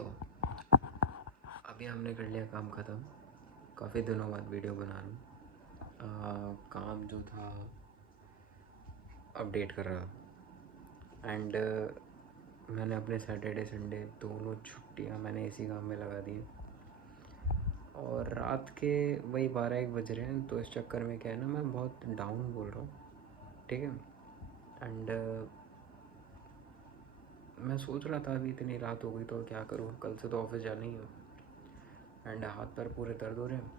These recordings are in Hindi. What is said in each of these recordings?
तो अभी हमने कर लिया काम ख़त्म। काफ़ी दिनों बाद वीडियो बना रहा हूँ। काम जो था अपडेट कर रहा एंड मैंने अपने सैटरडे संडे दोनों छुट्टियाँ मैंने इसी काम में लगा दी और रात के वही 12-1 बज रहे हैं। तो इस चक्कर में क्या है ना, मैं बहुत डाउन बोल रहा हूँ, ठीक है। एंड मैं सोच रहा था अभी इतनी रात हो गई तो क्या करूँ, कल से तो ऑफिस जाना ही है एंड हाथ पैर पूरे दर्द हो रहे हैं।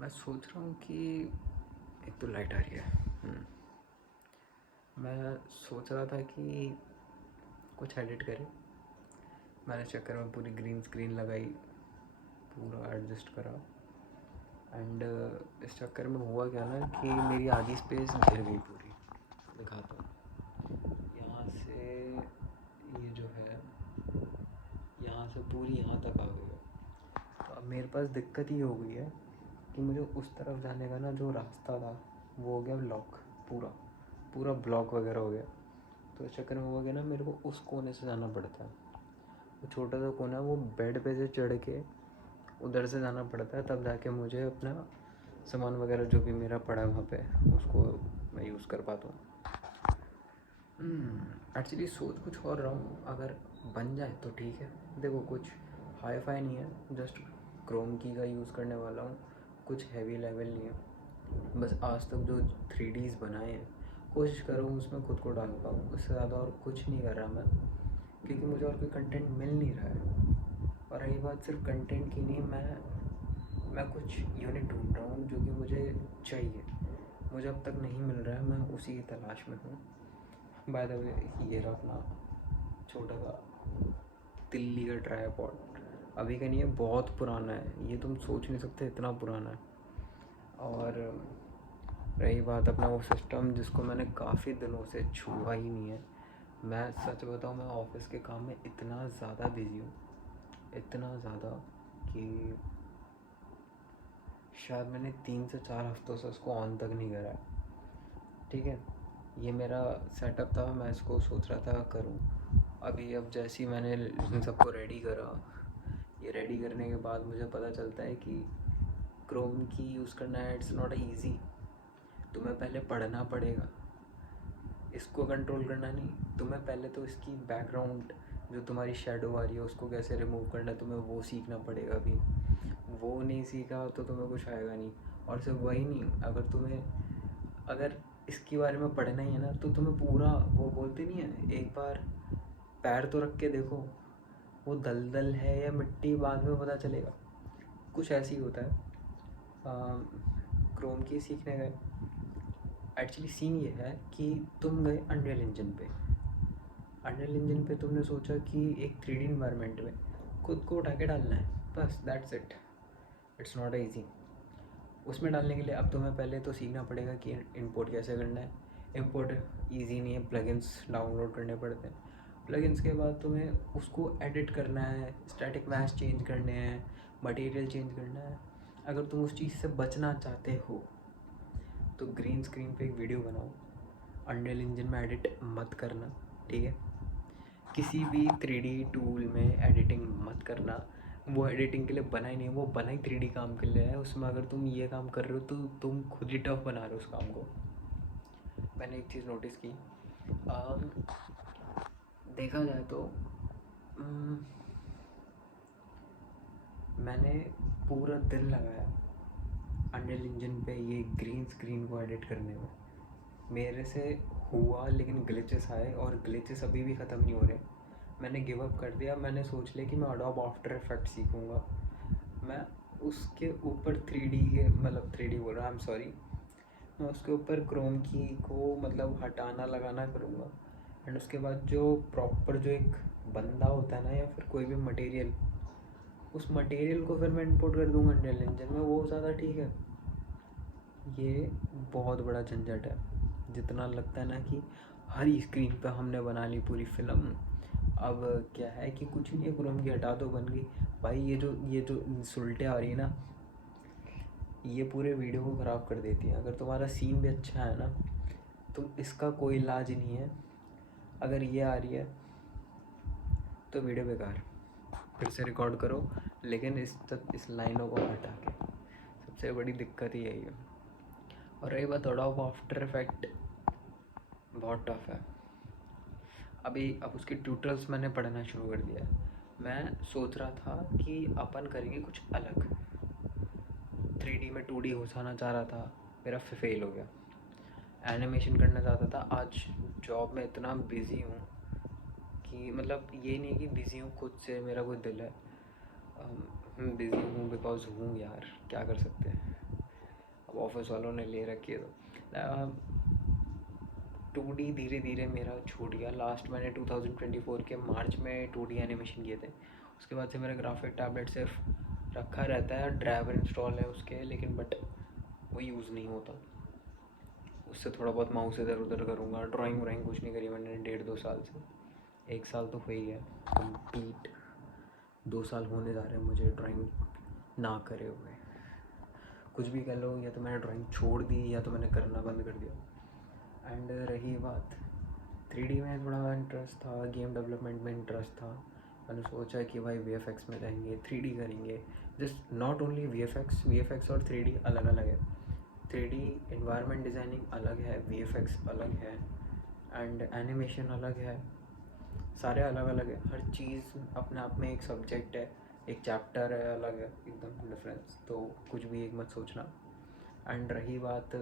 मैं सोच रहा हूँ कि एक तो लाइट आ रही है। मैं सोच रहा था कि कुछ एडिट करें। मैंने चक्कर में पूरी ग्रीन स्क्रीन लगाई, पूरा एडजस्ट करा एंड इस चक्कर में हुआ क्या ना कि मेरी आधी स्पेस घिर गई पूरी। दिखाता हूँ, यहाँ से ये जो है यहाँ से पूरी यहाँ तक आ गई है। तो अब मेरे पास दिक्कत ये हो गई है कि मुझे उस तरफ जाने का ना जो रास्ता था वो हो गया ब्लॉक, पूरा ब्लॉक वगैरह हो गया। तो इस चक्कर में हुआ गया ना, मेरे को उस कोने से जाना पड़ता है। वो छोटा सा कोना, वो बेड पे से चढ़ के उधर से जाना पड़ता है, तब जाके मुझे अपना सामान वगैरह जो भी मेरा पड़ा है वहाँ पे उसको मैं यूज़ कर पाता हूँ। एक्चुअली सोच कुछ और रहा हूँ, अगर बन जाए तो ठीक है। देखो कुछ हाई फाई नहीं है, जस्ट क्रोम की का यूज़ करने वाला हूँ, कुछ हैवी लेवल नहीं है। बस आज तक जो 3Ds बनाए हैं कोशिश करूँ उसमें खुद को डाल पाऊँ, उससे ज़्यादा और कुछ नहीं कर रहा मैं, क्योंकि मुझे और कोई कंटेंट मिल नहीं रहा है। और रही बात सिर्फ कंटेंट की नहीं, मैं कुछ यूनिक ढूंढ रहा हूँ जो कि मुझे चाहिए, मुझे अब तक नहीं मिल रहा है, मैं उसी की तलाश में हूँ। बाय द वे ये रहा अपना छोटा सा दिल्ली का ट्राइपॉड, अभी का नहीं है, बहुत पुराना है ये, तुम सोच नहीं सकते इतना पुराना है। और रही बात अपना वो सिस्टम जिसको मैंने काफ़ी दिनों से छुआ ही नहीं है। मैं सच बताऊँ, मैं ऑफिस के काम में इतना ज़्यादा बिजी हूँ, इतना ज़्यादा कि शायद मैंने 3 से 4 हफ्तों से उसको ऑन तक नहीं करा है, ठीक है। ये मेरा सेटअप था, मैं इसको सोच रहा था करूँ। अभी अब जैसे ही मैंने इन सबको रेडी करा, ये रेडी करने के बाद मुझे पता चलता है कि क्रोम की यूज़ करना है, इट्स नॉट ईजी। तुम्हें पहले पढ़ना पड़ेगा, इसको कंट्रोल करना नहीं, तुम्हें पहले तो इसकी बैकग्राउंड जो तुम्हारी शेडो आ रही है उसको कैसे रिमूव करना है, तुम्हें वो सीखना पड़ेगा। अभी वो नहीं सीखा तो तुम्हें कुछ आएगा नहीं। और सिर्फ वही नहीं, अगर इसके बारे में पढ़ना ही है ना, तो तुम्हें पूरा, वो बोलते नहीं है, एक बार पैर तो रख के देखो, वो दलदल है या मिट्टी बाद में पता चलेगा, कुछ ऐसे ही होता है। क्रोम की सीखने गए, एक्चुअली सीन ये है कि तुम गए अनरियल इंजन पे तुमने सोचा कि एक 3D इन्वायरमेंट में खुद को उठा के डालना है, बस that's it. It's not easy. उसमें डालने के लिए अब तुम्हें पहले तो सीखना पड़ेगा कि इंपोर्ट कैसे करना है। इंपोर्ट ईजी नहीं है, प्लगइन्स डाउनलोड करने पड़ते हैं। प्लगइन्स के बाद तुम्हें उसको एडिट करना है, स्टैटिक मैश चेंज करने हैं, मटेरियल चेंज करना है। अगर तुम उस चीज़ से बचना चाहते हो तो ग्रीन स्क्रीन पे एक वीडियो बनाओ, अनरियल इंजन में एडिट मत करना, ठीक है। किसी भी 3D टूल में एडिटिंग मत करना, वो एडिटिंग के लिए बना ही नहीं, वो बना ही 3D काम के लिए है। उसमें अगर तुम ये काम कर रहे हो तो तुम खुद ही टफ बना रहे हो उस काम को। मैंने एक चीज़ नोटिस की, देखा जाए तो मैंने पूरा दिन लगाया अनरियल इंजन पे ये ग्रीन स्क्रीन को एडिट करने में। मेरे से हुआ, लेकिन ग्लिचेस आए और ग्लिचेस अभी भी ख़त्म नहीं हो रहे। मैंने गिव अप कर दिया, मैंने सोच लिया कि मैं अडोब आफ्टर इफेक्ट सीखूँगा। मैं उसके ऊपर 3D के, मतलब 3D बोल रहा, आई एम सॉरी, मैं उसके ऊपर क्रोम की को मतलब हटाना लगाना करूँगा। एंड उसके बाद जो प्रॉपर जो एक बंदा होता है ना, या फिर कोई भी मटेरियल, उस मटेरियल को फिर मैं इंपोर्ट कर दूँगा अनरियल इंजन में, वो ज़्यादा ठीक है। ये बहुत बड़ा झंझट है, जितना लगता है ना कि हर स्क्रीन पे हमने बना ली पूरी फिल्म। अब क्या है कि कुछ नहीं है, क्रोम की हटा दो, बन गई। भाई ये जो सुलटे आ रही है ना, ये पूरे वीडियो को ख़राब कर देती है। अगर तुम्हारा सीन भी अच्छा है ना, तो इसका कोई इलाज नहीं है। अगर ये आ रही है तो वीडियो बेकार, फिर से रिकॉर्ड करो, लेकिन इस लाइनों को हटा के। सबसे बड़ी दिक्कत ही यही है। और रही बात एडोब आफ्टर इफेक्ट, बहुत टफ है। अब उसके ट्यूटोरियल्स मैंने पढ़ना शुरू कर दिया है। मैं सोच रहा था कि अपन करेंगे कुछ अलग, 3D में 2D घुसाना चाह रहा था, मेरा फेल हो गया। एनिमेशन करना चाहता था। आज जॉब में इतना बिज़ी हूँ कि मतलब ये नहीं कि बिज़ी हूँ खुद से, मेरा कोई दिल है, बिज़ी हूँ बिकॉज हूँ यार, क्या कर सकते हैं। अब ऑफिस वालों ने ले रखी है तो 2D धीरे धीरे मेरा छूट गया। लास्ट मैंने 2024 के मार्च में 2D एनिमेशन किए थे। उसके बाद से मेरा ग्राफिक टैबलेट सिर्फ रखा रहता है, ड्राइवर इंस्टॉल है उसके, लेकिन बट वो यूज़ नहीं होता। उससे थोड़ा बहुत माउस इधर उधर करूँगा। ड्राइंग व्राइंग कुछ नहीं करी मैंने 1.5-2 साल से। 1 साल तो हो ही गया कंप्लीट, 2 साल होने जा रहे हैं मुझे ड्राइंग ना करे हुए। कुछ भी कर लो, या तो मैंने ड्राइंग छोड़ दी या तो मैंने करना बंद कर दिया। एंड रही बात 3D में थोड़ा इंटरेस्ट था, गेम डेवलपमेंट में इंटरेस्ट था। मैंने सोचा कि भाई VFX में रहेंगे, 3D करेंगे। जस्ट नॉट ओनली VFX और 3D अलग अलग है। 3D इन्वायरमेंट डिज़ाइनिंग अलग है, VFX अलग है, एंड एनिमेशन अलग है। सारे अलग अलग है, हर चीज़ अपने आप में एक सब्जेक्ट है, एक चैप्टर है, अलग है एकदम डिफरेंस। तो कुछ भी एक मत सोचना। एंड रही बात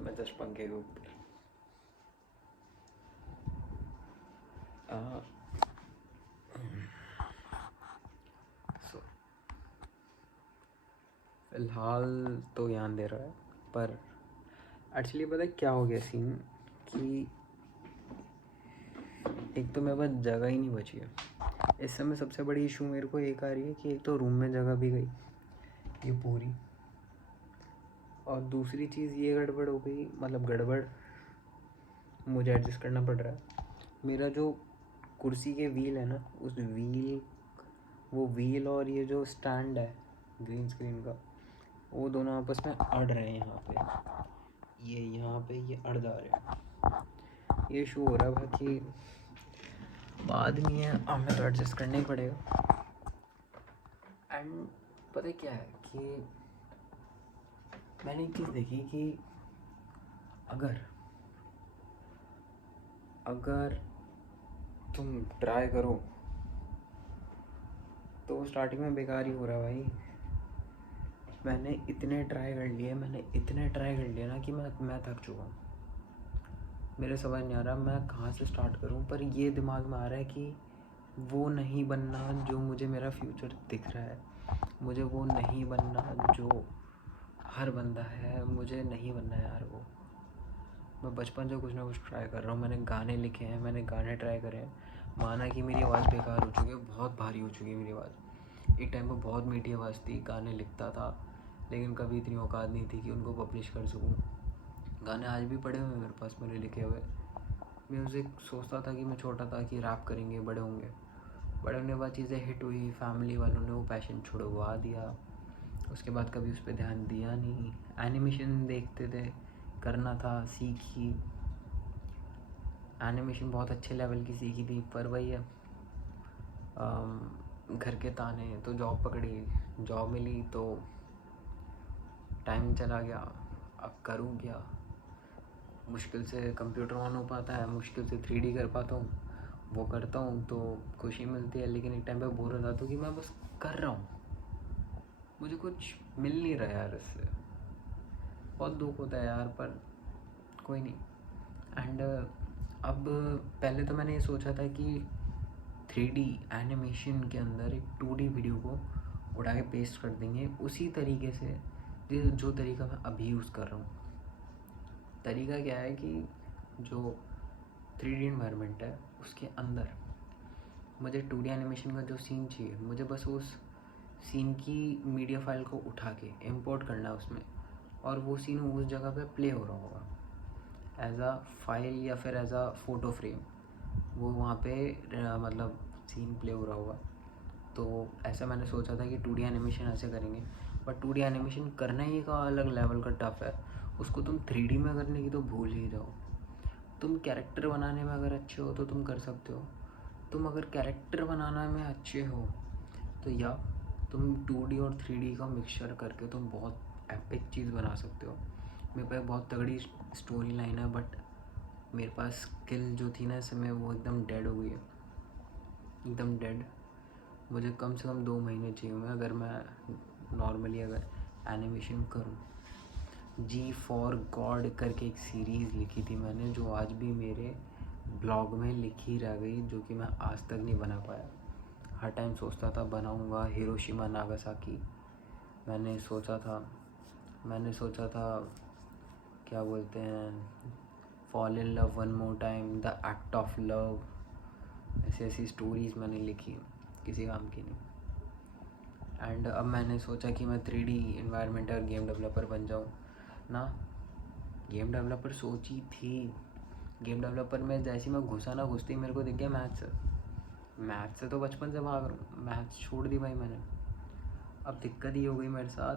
मैं जस्ट पंखे के ऊपर फ़िलहाल तो ध्यान दे रहा है, पर एक्चुअली पता है क्या हो गया सीन कि एक तो मेरे पास जगह ही नहीं बची है इस समय। सबसे बड़ी इशू मेरे को एक आ रही है कि एक तो रूम में जगह भी गई ये पूरी, और दूसरी चीज़ ये गड़बड़ हो गई, मतलब गड़बड़ मुझे एडजस्ट करना पड़ रहा है। मेरा जो कुर्सी के व्हील है ना, उस व्हील और ये जो स्टैंड है ग्रीन स्क्रीन का, वो दोनों आपस में अड़ रहे हैं। यहाँ पे ये अड़ जा रहे हैं। ये इशू हो रहा है बाकी बाद नहीं है, हमें तो एडजस्ट करना ही पड़ेगा। एंड पता क्या है कि मैंने एक चीज़ देखी कि अगर तुम ट्राई करो तो स्टार्टिंग में बेकार ही हो रहा है भाई। मैंने इतने ट्राई कर लिए ना कि मैं थक चुका हूँ। मेरे समझ नहीं आ रहा मैं कहाँ से स्टार्ट करूँ, पर ये दिमाग में आ रहा है कि वो नहीं बनना जो मुझे मेरा फ्यूचर दिख रहा है। मुझे वो नहीं बनना जो हर बंदा है, मुझे नहीं बनना यार वो। मैं बचपन से कुछ ना कुछ ट्राई कर रहा हूँ। मैंने गाने लिखे हैं, मैंने गाने ट्राई करे हैं। माना कि मेरी आवाज़ बेकार हो चुकी है, बहुत भारी हो चुकी है मेरी आवाज़। एक टाइम पर बहुत मीठी आवाज़ थी, गाने लिखता था, लेकिन कभी इतनी औकात नहीं थी कि उनको पब्लिश कर सकूँ। गाने आज भी पड़े हुए हैं मेरे पास, मेरे लिखे हुए। म्यूज़िक सोचता था कि मैं छोटा था कि रैप करेंगे, बड़े होंगे। बड़े होने के बाद चीज़ें हिट हुई, फैमिली वालों ने वो पैशन छुड़वा दिया। उसके बाद कभी उस पर ध्यान दिया नहीं। एनिमेशन देखते थे, करना था, सीखी। एनिमेशन बहुत अच्छे लेवल की सीखी थी, पर वही है घर के ताने। तो जॉब पकड़ी, जॉब मिली तो टाइम चला गया। अब करूँ क्या? मुश्किल से कंप्यूटर ऑन हो पाता है, मुश्किल से 3D कर पाता हूँ। वो करता हूँ तो खुशी मिलती है, लेकिन एक टाइम पे बोर हो जाता हूँ कि मैं बस कर रहा हूँ, मुझे कुछ मिल नहीं रहा यार इससे। बहुत दुख होता है यार, पर कोई नहीं। एंड अब पहले तो मैंने ये सोचा था कि 3D एनिमेशन के अंदर एक 2D वीडियो को उड़ा के पेस्ट कर देंगे उसी तरीके से जो तरीका मैं अभी यूज़ कर रहा हूँ। तरीका क्या है कि जो 3D इन्वायरमेंट है उसके अंदर मुझे 2D एनिमेशन का जो सीन चाहिए, मुझे बस उस सीन की मीडिया फाइल को उठा के इंपोर्ट करना है उसमें, और वो सीन उस जगह पे प्ले हो रहा होगा एज अ फाइल या फिर एज अ फ़ोटो फ्रेम। वो वहाँ पे मतलब सीन प्ले हो रहा होगा। तो ऐसा मैंने सोचा था कि 2D एनिमेशन ऐसे करेंगे, बट 2D एनिमेशन करना ही एक अलग लेवल का टफ है। उसको तुम 3D में करने की तो भूल ही जाओ। तुम कैरेक्टर बनाने में अगर अच्छे हो तो तुम कर सकते हो। तुम अगर कैरेक्टर बनाना में अच्छे हो तो या तुम 2D और 3D का मिक्सचर करके तुम बहुत एपिक चीज़ बना सकते हो। मेरे पास बहुत तगड़ी स्टोरी लाइन है, बट मेरे पास स्किल जो थी ना इस समय वो एकदम डेड हो गई है, एकदम डेड। मुझे कम से कम 2 महीने चाहिए हुए अगर मैं नॉर्मली अगर एनिमेशन करूँ। जी फॉर गॉड करके एक सीरीज़ लिखी थी मैंने, जो आज भी मेरे ब्लॉग में लिखी रह गई, जो कि मैं आज तक नहीं बना पाया। हर टाइम सोचता था बनाऊंगा हिरोशिमा नागासाकी। मैंने सोचा था क्या बोलते हैं, fall in love one more time, the act of love, ऐसी स्टोरीज़ मैंने लिखी, किसी काम की नहीं। एंड अब मैंने सोचा कि मैं 3D इन्वायरमेंट और गेम डेवलपर बन जाऊँ ना। गेम डेवलपर सोची थी, गेम डेवलपर में जैसे मैं घुसा ना, घुसती मेरे को दिख गया मैथ्स से तो बचपन से भाग रहा हूँ, मैथ्स छोड़ दी भाई मैंने। अब दिक्कत ये हो गई मेरे साथ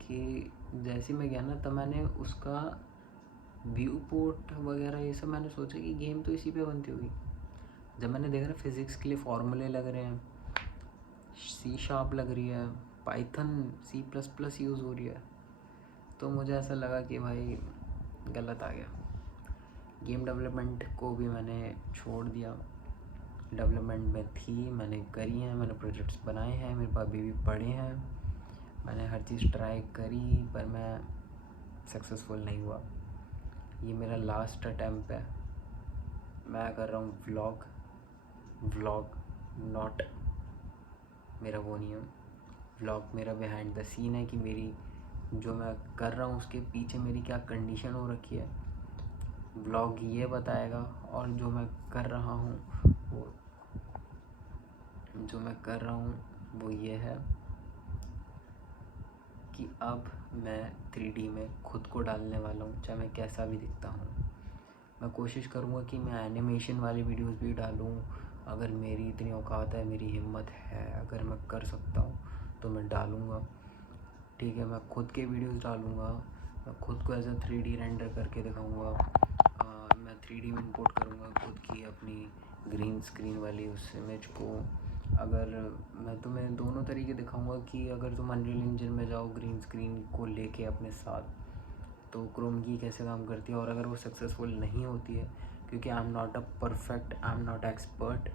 कि जैसे मैं गया ना, तब मैंने उसका व्यू पोर्ट वगैरह ये सब मैंने सोचा कि गेम तो इसी पे बनती होगी। जब मैंने देखा ना फिज़िक्स के लिए फॉर्मूले लग रहे हैं, C# लग रही है, पाइथन C++ यूज़ हो रही है, तो मुझे ऐसा लगा कि भाई गलत आ गया। गेम डेवलपमेंट को भी मैंने छोड़ दिया। डेवलपमेंट में थी, मैंने करी हैं, मैंने प्रोजेक्ट्स बनाए हैं, मेरे पास अभी भी पड़े हैं, मैंने हर चीज़ ट्राई करी, पर मैं सक्सेसफुल नहीं हुआ। ये मेरा लास्ट अटैम्प्ट है। मैं कर रहा हूँ व्लॉग नॉट, मेरा वो नहीं है व्लॉग, मेरा बिहाइंड द सीन है कि मेरी जो मैं कर रहा हूँ उसके पीछे मेरी क्या कंडीशन हो रखी है, व्लॉग ये बताएगा। और जो मैं कर रहा हूँ वो ये है कि अब मैं 3D में खुद को डालने वाला हूँ, चाहे मैं कैसा भी दिखता हूँ। मैं कोशिश करूँगा कि मैं एनिमेशन वाली वीडियोस भी डालूँ, अगर मेरी इतनी औकात है, मेरी हिम्मत है, अगर मैं कर सकता हूँ तो मैं डालूँगा। ठीक है, मैं खुद के वीडियोस डालूँगा, मैं खुद को एज अ 3D रेंडर करके दिखाऊँगा। मैं 3D में इंपोर्ट करूँगा खुद की अपनी ग्रीन स्क्रीन वाली उस इमेज को। अगर मैं तुम्हें दोनों तरीके दिखाऊंगा कि अगर तुम अनरियल इंजन में जाओ ग्रीन स्क्रीन को लेके अपने साथ, तो क्रोम की कैसे काम करती है, और अगर वो सक्सेसफुल नहीं होती है, क्योंकि आई एम नॉट एक्सपर्ट,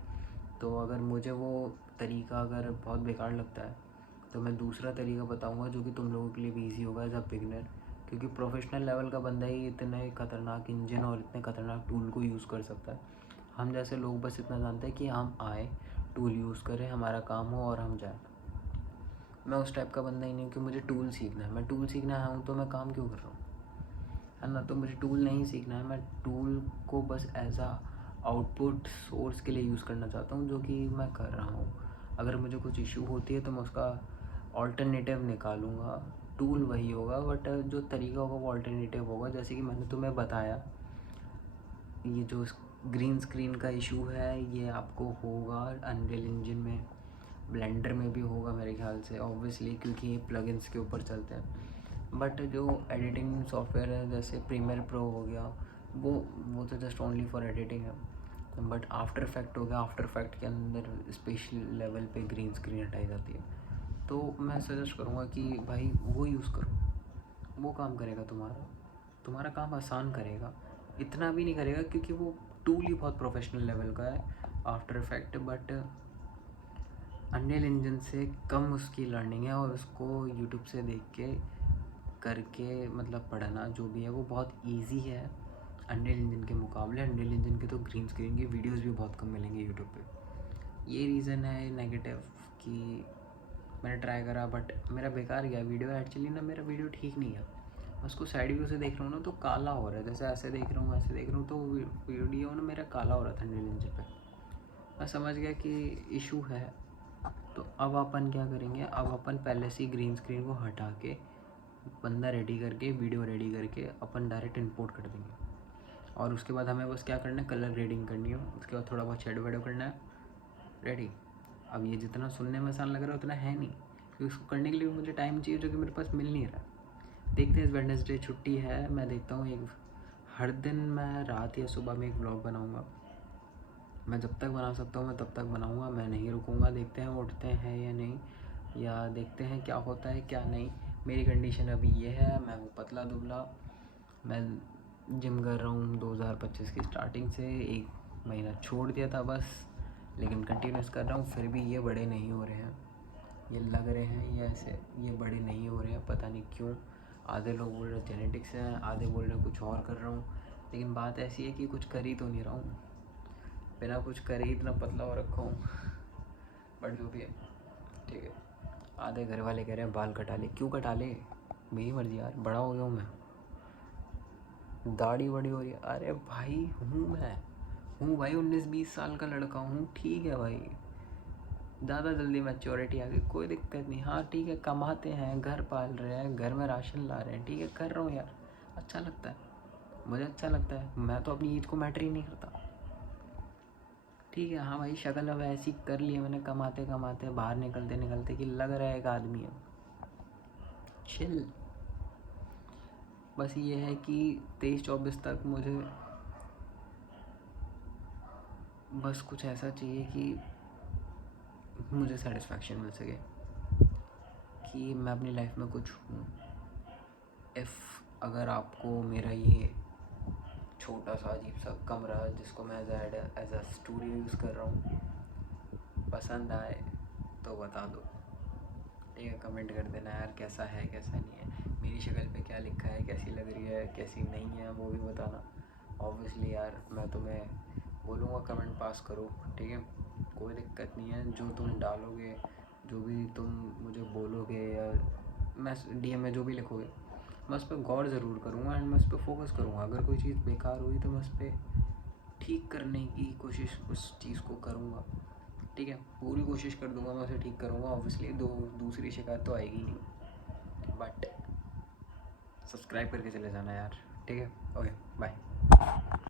तो अगर मुझे वो तरीका अगर बहुत बेकार लगता है तो मैं दूसरा तरीका बताऊंगा जो कि तुम लोगों के लिए भी ईजी होगा एज अ बिगनर, क्योंकि प्रोफेशनल लेवल का बंदा ही इतने ख़तरनाक इंजन और इतने ख़तरनाक टूल को यूज़ कर सकता है। हम जैसे लोग बस इतना जानते हैं कि हम आए, टूल यूज़ करें, हमारा काम हो और हम जाएँ। मैं उस टाइप का बंदा ही नहीं कि मुझे टूल सीखना है। मैं टूल सीखना आया हूँ तो मैं काम क्यों कर रहा हूँ, है ना। तो मुझे टूल नहीं सीखना है, मैं टूल को बस एज आ आउटपुट सोर्स के लिए यूज़ करना चाहता हूँ, जो कि मैं कर रहा हूँ। अगर मुझे कुछ इशू होती है तो मैं उसका ऑल्टरनेटिव निकालूंगा। टूल वही होगा, बट जो तरीका होगा वो ऑल्टरनेटिव होगा। जैसे कि मैंने तुम्हें बताया, ये जो ग्रीन स्क्रीन का इशू है ये आपको होगा अनरियल इंजन में, ब्लेंडर में भी होगा मेरे ख्याल से, ऑब्वियसली, क्योंकि ये प्लगइन्स के ऊपर चलते हैं। बट जो एडिटिंग सॉफ्टवेयर है जैसे प्रीमियर प्रो हो गया, वो तो जस्ट ओनली फॉर एडिटिंग है। बट आफ्टर इफेक्ट हो गया, आफ्टर इफेक्ट के अंदर स्पेशल लेवल पे ग्रीन स्क्रीन हटाई जाती है। तो मैं सजेस्ट करूँगा कि भाई वो यूज़ करो, वो काम करेगा, तुम्हारा काम आसान करेगा। इतना भी नहीं करेगा क्योंकि वो टूल ही बहुत प्रोफेशनल लेवल का है, after effect, but unreal engine से कम उसकी लर्निंग है, और उसको यूट्यूब से देख के करके मतलब पढ़ना जो भी है वो बहुत इजी है अनरियल इंजन के मुकाबले। अनरियल इंजन के तो ग्रीन स्क्रीन की वीडियोस भी बहुत कम मिलेंगे यूट्यूब पे। ये रीज़न है नेगेटिव कि मैंने ट्राई करा बट मेरा बेकार गया वीडियो। एक्चुअली ना मेरा वीडियो ठीक नहीं है, मैं उसको साइड व्यू से देख रहा हूँ ना तो काला हो रहा है, जैसे ऐसे देख रहा हूँ तो वीडियो ना मेरा काला हो रहा था अनरियल इंजन पे। मैं समझ गया कि इशू है, तो अब अपन क्या करेंगे, अब अपन पहले से ही ग्रीन स्क्रीन को हटा के बंदा रेडी करके वीडियो रेडी करके अपन डायरेक्ट इंपोर्ट कर देंगे। और उसके बाद हमें बस क्या करना है, कलर ग्रेडिंग करनी है, उसके बाद थोड़ा बहुत शेडो वेडो करना है, रेडी। अब ये जितना सुनने में आसान लग रहा है उतना है नहीं, क्योंकि उसको करने के लिए मुझे टाइम चाहिए जो कि मेरे पास मिल नहीं रहा। देखते हैं, इस वेडनेसडे छुट्टी है, मैं देखता हूँ एक हर दिन मैं रात या सुबह में एक व्लॉग बनाऊँगा। मैं जब तक बना सकता हूँ मैं तब तक बनाऊँगा, मैं नहीं रुकूँगा। देखते हैं उठते हैं या नहीं, या देखते हैं क्या होता है क्या नहीं। मेरी कंडीशन अभी ये है, मैं हूँ पतला दुबला, मैं जिम कर रहा हूँ 2025 की स्टार्टिंग से। 1 महीना छोड़ दिया था बस, लेकिन कंटिन्यूस कर रहा हूँ। फिर भी ये बड़े नहीं हो रहे हैं, ये लग रहे हैं ये ऐसे, ये बड़े नहीं हो रहे हैं, पता नहीं क्यों। आधे लोग बोल रहे जेनेटिक्स है, आधे बोल रहे कुछ और कर रहा हूँ। लेकिन बात ऐसी है कि कुछ कर ही तो नहीं रहा हूँ, बिना कुछ करे ही इतना पतला हो रखा हूँ। बट जो भी है ठीक है। आधे घर वाले कह रहे हैं बाल कटा ले। क्यों कटा ले, मेरी मर्जी यार, बड़ा हो गया हूँ मैं, दाढ़ी बड़ी हो रही है। अरे भाई हूँ भाई 19-20 साल का लड़का हूँ, ठीक है भाई। ज़्यादा जल्दी मैच्योरिटी आ गई, कोई दिक्कत नहीं। हाँ ठीक है, कमाते हैं, घर पाल रहे हैं, घर में राशन ला रहे हैं, ठीक है, कर रहा हूँ यार, अच्छा लगता है, मुझे अच्छा लगता है। मैं तो अपनी ईद को मैटर ही नहीं करता, ठीक है। हाँ भाई, शक्ल अब ऐसी कर ली है मैंने कमाते कमाते, बाहर निकलते निकलते, कि लग रहा है एक आदमी है। चिल। बस ये है कि 23-24 तक मुझे बस कुछ ऐसा चाहिए कि मुझे सेटिस्फैक्शन मिल सके कि मैं अपनी लाइफ में कुछ हूँ। अगर आपको मेरा ये छोटा सा अजीब सा कमरा, जिसको मैं एज अ स्टूडियो यूज़ कर रहा हूँ, पसंद आए तो बता दो, ठीक है। कमेंट कर देना यार, कैसा है कैसा नहीं है, मेरी शक्ल पे क्या लिखा है, कैसी लग रही है कैसी नहीं है, वो भी बताना। ऑब्वियसली यार, मैं तुम्हें बोलूँगा कमेंट पास करो, ठीक है, कोई दिक्कत नहीं है। जो तुम डालोगे, जो भी तुम मुझे बोलोगे, या मैं DM में जो भी लिखोगे, मैं उस पर गौर ज़रूर करूँगा एंड मैं उस पर फोकस करूँगा। अगर कोई चीज़ बेकार हुई तो मैं उस पर ठीक करने की कोशिश उस चीज़ को करूँगा, ठीक है। पूरी कोशिश कर दूँगा, मैं उसे ठीक करूँगा। ऑब्वियसली दूसरी शिकायत तो आएगी नहीं, बट सब्सक्राइब करके चले जाना यार, ठीक है। Okay bye.